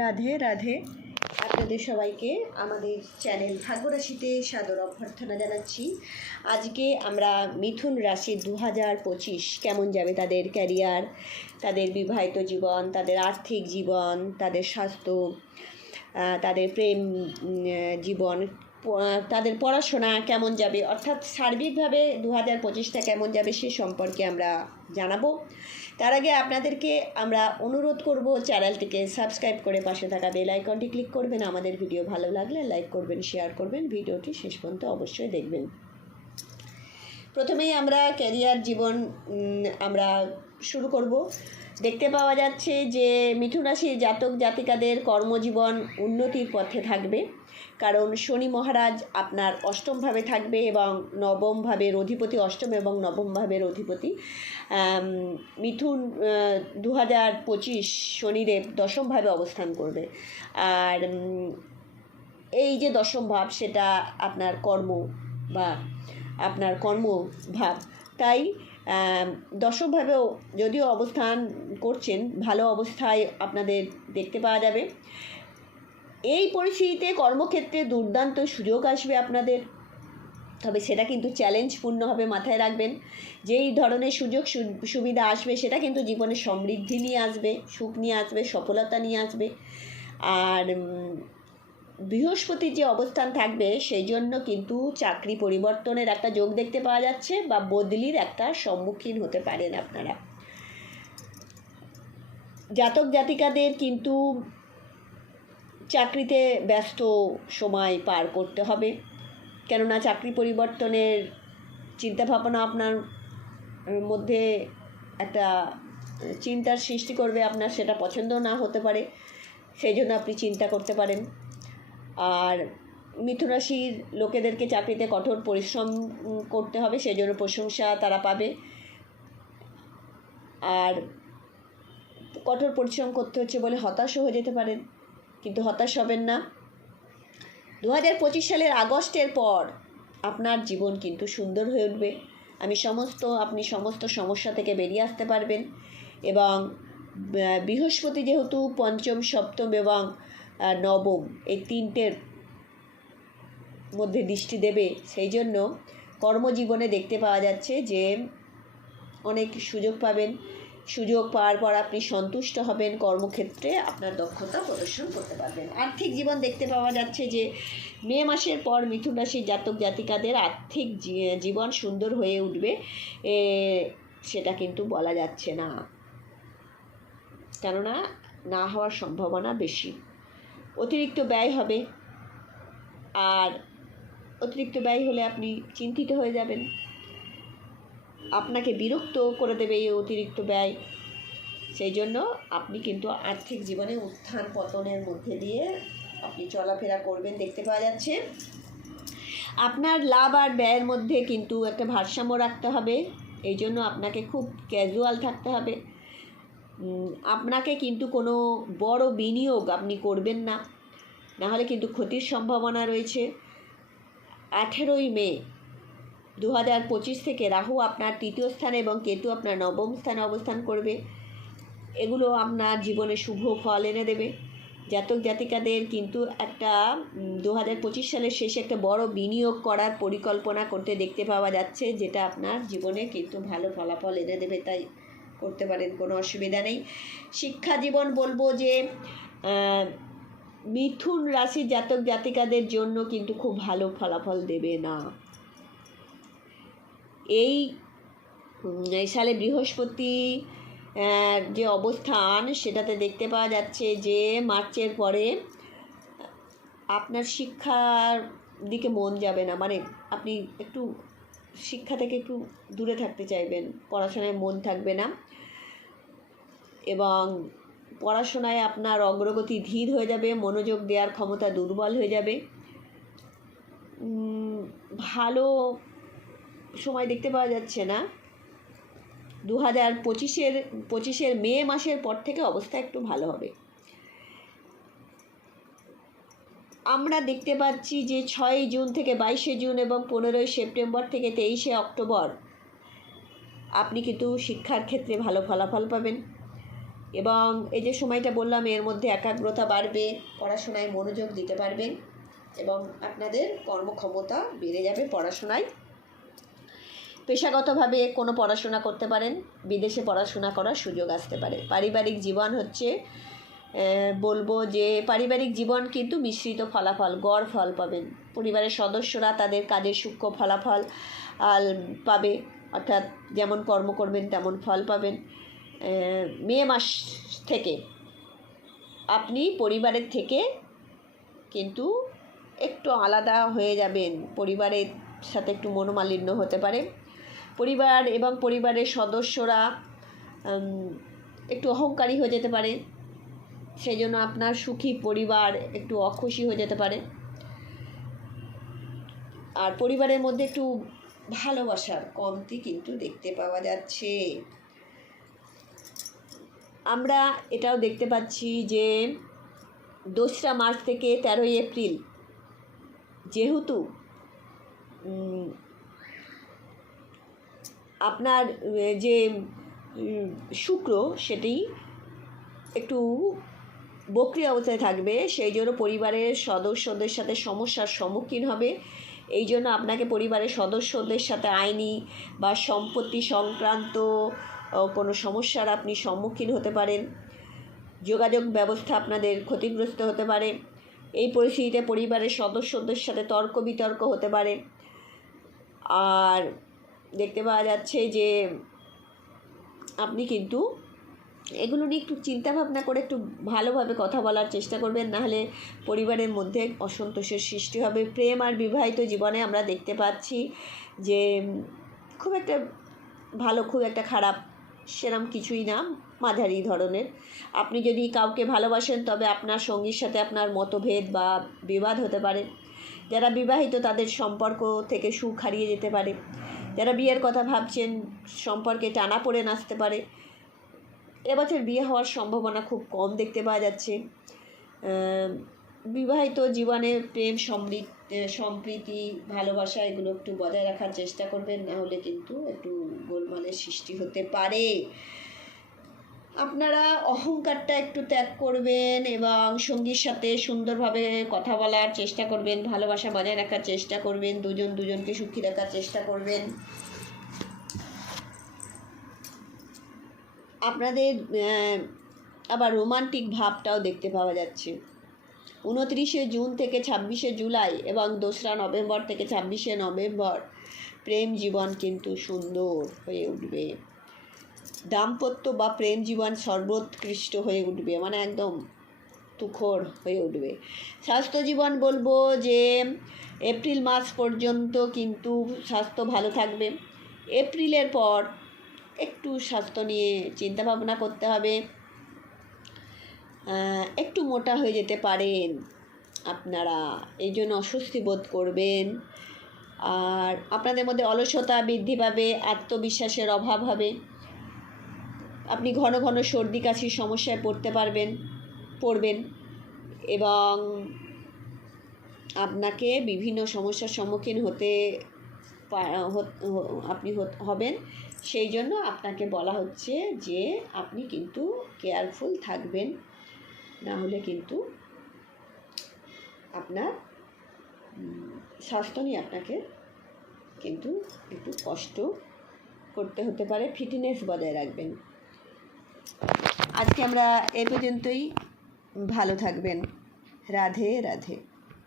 রাধে রাধে। আপনাদের সবাইকে আমাদের চ্যানেল ভাগ্যরাশিতে সাদর অভ্যর্থনা জানাচ্ছি। আজকে আমরা মিথুন রাশি দু হাজার পঁচিশ, কেমন যাবে তাদের ক্যারিয়ার তাদের বিবাহিত জীবন, তাদের আর্থিক জীবন, তাদের স্বাস্থ্য তাদের প্রেম জীবন তাদের পড়াশোনা কেমন যাবে? অর্থাৎ সার্বিকভাবে দু হাজার পঁচিশটা কেমন যাবে সে সম্পর্কে আমরা জানাব। তার আগে আপনাদেরকে আমরা অনুরোধ করব চ্যানেলটিকে সাবস্ক্রাইব করে পাশে থাকা বেল আইকনটি ক্লিক করবেন। আমাদের ভিডিও ভালো লাগলে লাইক করবেন, শেয়ার করবেন। ভিডিওটি শেষ পর্যন্ত অবশ্যই দেখবেন। প্রথমেই আমরা ক্যারিয়ার জীবন আমরা শুরু করব। দেখতে পাওয়া যাচ্ছে যে মিথুন রাশির জাতক জাতিকাদের কর্মজীবন উন্নতির পথে থাকবে। কারণ শনি মহারাজ আপনার অষ্টমভাবে থাকবে এবং নবমভাবের অধিপতি, অষ্টম এবং নবমভাবের অধিপতি। মিথুন দু হাজার পঁচিশ শনিদেব দশমভাবে অবস্থান করবে। আর এই যে দশম ভাব সেটা আপনার কর্ম বা আপনার কর্মভাব। তাই দশমভাবেও যদিও অবস্থান করছেন, ভালো অবস্থায় আপনাদের দেখতে পাওয়া যাবে। এই পরিস্থিতিতে কর্মক্ষেত্রে দুর্দান্ত সুযোগ আসবে আপনাদের। তবে সেটা কিন্তু চ্যালেঞ্জপূর্ণ হবে মাথায় রাখবেন। যেই ধরনের সুযোগ সুবিধা আসবে সেটা কিন্তু জীবনে সমৃদ্ধি নিয়ে আসবে, সুখ নিয়ে আসবে, সফলতা নিয়ে আসবে। আর বৃহস্পতির যে অবস্থান থাকবে সেই জন্য কিন্তু চাকরি পরিবর্তনের একটা যোগ দেখতে পাওয়া যাচ্ছে বা বদলির একটা সম্মুখীন হতে পারেন আপনারা। জাতক জাতিকাদের কিন্তু চাকরিতে ব্যস্ত সময় পার করতে হবে। কেননা চাকরি পরিবর্তনের চিন্তাভাবনা আপনার মধ্যে একটা চিন্তার সৃষ্টি করবে, আপনার সেটা পছন্দ না হতে পারে সেই জন্য আপনি চিন্তা করতে পারেন। আর মিথুন রাশির লোকেদেরকে চাকরিতে কঠোর পরিশ্রম করতে হবে সেই জন্য প্রশংসা তারা পাবে। আর কঠোর পরিশ্রম করতে হচ্ছে বলে হতাশও হয়ে যেতে পারেন। কিন্তু হতাশ হবেন না। দু হাজার পঁচিশ সালের আগস্টের পর আপনার জীবন কিন্তু সুন্দর হয়ে উঠবে। আমি সমস্ত, আপনি সমস্ত সমস্যা থেকে বেরিয়ে আসতে পারবেন এবং বৃহস্পতি যেহেতু পঞ্চম, সপ্তম এবং নবম এই তিনটের মধ্যে দৃষ্টি দেবে, সেই জন্য কর্মজীবনে দেখতে পাওয়া যাচ্ছে যে অনেক সুযোগ পাবেন। সুযোগ পাওয়ার পর আপনি সন্তুষ্ট হবেন, কর্মক্ষেত্রে আপনার দক্ষতা প্রদর্শন করতে পারবেন। আর্থিক জীবন দেখতে পাওয়া যাচ্ছে যে, মে মাসের পর মিথুন রাশির জাতক জাতিকাদের আর্থিক জীবন সুন্দর হয়ে উঠবে সেটা কিন্তু বলা যাচ্ছে না। কেননা, না হওয়ার সম্ভাবনা বেশি। অতিরিক্ত ব্যয় হবে। আর অতিরিক্ত ব্যয় হলে আপনি চিন্তিত হয়ে যাবেন। আপনাকে বিরক্ত করে দেবে এই অতিরিক্ত ব্যয়। সেই জন্য আপনি কিন্তু আর্থিক জীবনে উত্থান পতনের মধ্যে দিয়ে আপনি চলাফেরা করবেন, দেখতে পাওয়া যাচ্ছে। আপনার লাভ আর ব্যয়ের মধ্যে কিন্তু একটা ভারসাম্য রাখতে হবে। এই জন্য আপনাকে খুব ক্যাজুয়াল থাকতে হবে। আপনাকে কিন্তু কোনো বড় বিনিয়োগ আপনি করবেন না। নাহলে কিন্তু ক্ষতির সম্ভাবনা রয়েছে। আঠেরোই মে দু হাজার পঁচিশ থেকে রাহু আপনার তৃতীয় স্থানে এবং কেতু আপনার নবম স্থানে অবস্থান করবে। এগুলো আপনার জীবনে শুভ ফল এনে দেবে। জাতক জাতিকাদের কিন্তু একটা দু হাজার পঁচিশ সালের শেষে একটা বড় বিনিয়োগ করার পরিকল্পনা করতে দেখতে পাওয়া যাচ্ছে, যেটা আপনার জীবনে কিন্তু ভালো ফলাফল এনে দেবে, তাই করতে পারেন, কোনো অসুবিধা নেই। শিক্ষা জীবন বলব যে মিথুন রাশির জাতক জাতিকাদের জন্য কিন্তু খুব ভালো ফলাফল দেবে না। এই সালে বৃহস্পতি যে অবস্থান সেটাতে দেখতে পাওয়া যাচ্ছে যে মার্চের পরে আপনার শিক্ষার দিকে মন যাবে না। মানে আপনি একটু শিক্ষা থেকে একটু দূরে থাকতে চাইবেন, পড়াশোনায় মন থাকবে না এবং পড়াশোনায় আপনার অগ্রগতি ধীর হয়ে যাবে, মনোযোগ দেওয়ার ক্ষমতা দুর্বল হয়ে যাবে। ভালো সময় দেখতে পাওয়া যাচ্ছে না। দু হাজার পঁচিশের পঁচিশের মে মাসের পর থেকে অবস্থা একটু ভালো হবে। আমরা দেখতে পাচ্ছি যে ছয়ই জুন থেকে বাইশে জুন এবং পনেরোই সেপ্টেম্বর থেকে তেইশে অক্টোবর আপনি কিন্তু শিক্ষার ক্ষেত্রে ভালো ফলাফল পাবেন। এবং এই যে সময়টা বললাম, এর মধ্যে একাগ্রতা বাড়বে, পড়াশোনায় মনোযোগ দিতে পারবেন এবং আপনাদের কর্মক্ষমতা বেড়ে যাবে পড়াশোনায়। পেশাগতভাবে কোনো পড়াশোনা করতে পারেন, বিদেশে পড়াশোনা করার সুযোগ আসতে পারে। পারিবারিক জীবন হচ্ছে বলব যে পারিবারিক জীবন কিন্তু মিশ্রিত ফলাফল, গড় ফল পাবেন। পরিবারের সদস্যরা তাদের কাজের সূক্ষ্ম ফলাফল পাবে, অর্থাৎ যেমন কর্ম করবেন তেমন ফল পাবেন। মে মাস থেকে আপনি পরিবারের থেকে কিন্তু একটু আলাদা হয়ে যাবেন। পরিবারের সাথে একটু মনোমালিন্য হতে পারে। পরিবার এবং পরিবারের সদস্যরা একটু অহংকারী হয়ে যেতে পারে। সেই জন্য আপনার সুখী পরিবার একটু অখুশি হয়ে যেতে পারে। আর পরিবারের মধ্যে একটু ভালোবাসার কমতি কিন্তু দেখতে পাওয়া যাচ্ছে। আমরা এটাও দেখতে পাচ্ছি যে, দোসরা মার্চ থেকে তেরোই এপ্রিল যেহেতু আপনার যে শুক্র সেটি একটু বক্রি অবস্থায় থাকবে, সেই জন্য পরিবারের সদস্যদের সাথে সমস্যার সম্মুখীন হবে। এই জন্য আপনাকে পরিবারের সদস্যদের সাথে আইনি বা সম্পত্তি সংক্রান্ত কোনো সমস্যার আপনি সম্মুখীন হতে পারেন। যোগাযোগ ব্যবস্থা আপনাদের ক্ষতিগ্রস্ত হতে পারে। এই পরিস্থিতিতে পরিবারের সদস্যদের সাথে তর্ক বিতর্ক হতে পারে। আর দেখতে পাওয়া যাচ্ছে যে আপনি কিন্তু এগুলো নিয়ে একটু চিন্তা ভাবনা করে একটু ভালোভাবে কথা বলার চেষ্টা করবেন নাহলে পরিবারের মধ্যে অসন্তোষের সৃষ্টি হবে। প্রেম আর বিবাহিত জীবনে আমরা দেখতে পাচ্ছি যে খুব একটা ভালো, খুব একটা খারাপ সেরম কিছুই না, মাঝারি ধরনের। আপনি যদি কাউকে ভালোবাসেন, তবে আপনার সঙ্গীর সাথে আপনার মতভেদ বা বিবাদ হতে পারে। যারা বিবাহিত, তাদের সম্পর্ক থেকে সুখ হারিয়ে যেতে পারে। যারা বিয়ের কথা ভাবছেন, সম্পর্কে টানা পড়ে নাচতে পারে। এবছর বিয়ে হওয়ার সম্ভাবনা খুব কম দেখতে পাওয়া যাচ্ছে। বিবাহিত জীবনে প্রেম সমৃদ্ধ সম্প্রীতি, ভালোবাসা, এগুলো একটু বজায় রাখার চেষ্টা করবেন, না হলে কিন্তু একটু গোলমালের সৃষ্টি হতে পারে। আপনারা অহংকারটা একটু ত্যাগ করবেন এবং সঙ্গীর সাথে সুন্দরভাবে কথা বলার চেষ্টা করবেন, ভালোবাসা বজায় রাখার চেষ্টা করবেন, দুজন দুজনকে সুখী রাখার চেষ্টা করবেন। আপনাদের আবার রোমান্টিক ভাবটাও দেখতে পাওয়া যাচ্ছে। উনত্রিশে জুন থেকে ছাব্বিশে জুলাই এবং দোসরা নভেম্বর থেকে ছাব্বিশে নভেম্বর। প্রেম জীবন কিন্তু সুন্দর হয়ে উঠবে। দাম্পত্য বা প্রেম জীবন সর্বোৎকৃষ্ট হয়ে উঠবে মানে একদম তুখর হয়ে উঠবে। স্বাস্থ্য জীবন বলব যে, এপ্রিল মাস পর্যন্ত কিন্তু স্বাস্থ্য ভালো থাকবে। এপ্রিলের পর একটু স্বাস্থ্য নিয়ে চিন্তা ভাবনা করতে হবে। একটু মোটা হয়ে যেতে পারেন আপনারা, এই জন্য অস্বস্তি বোধ করবেন। আর আপনাদের মধ্যে অলসতা বৃদ্ধি পাবে, আত্মবিশ্বাসের অভাব হবে। আপনি ঘন ঘন সর্দি, কাশির সমস্যায় পড়তে পারবেন, পড়বেন এবং আপনাকে বিভিন্ন সমস্যার সম্মুখীন হতে আপনি হবেন। সেই জন্য আপনাকে বলা হচ্ছে যে আপনি কিন্তু কেয়ারফুল থাকবেন। না হলে কিন্তু আপনার স্বাস্থ্য নিয়ে আপনাকে কিন্তু একটু কষ্ট করতে হতে পারে। ফিটনেস বজায় রাখবেন। আজকে আমরা এ পর্যন্তই। ভালো থাকবেন। রাধে রাধে।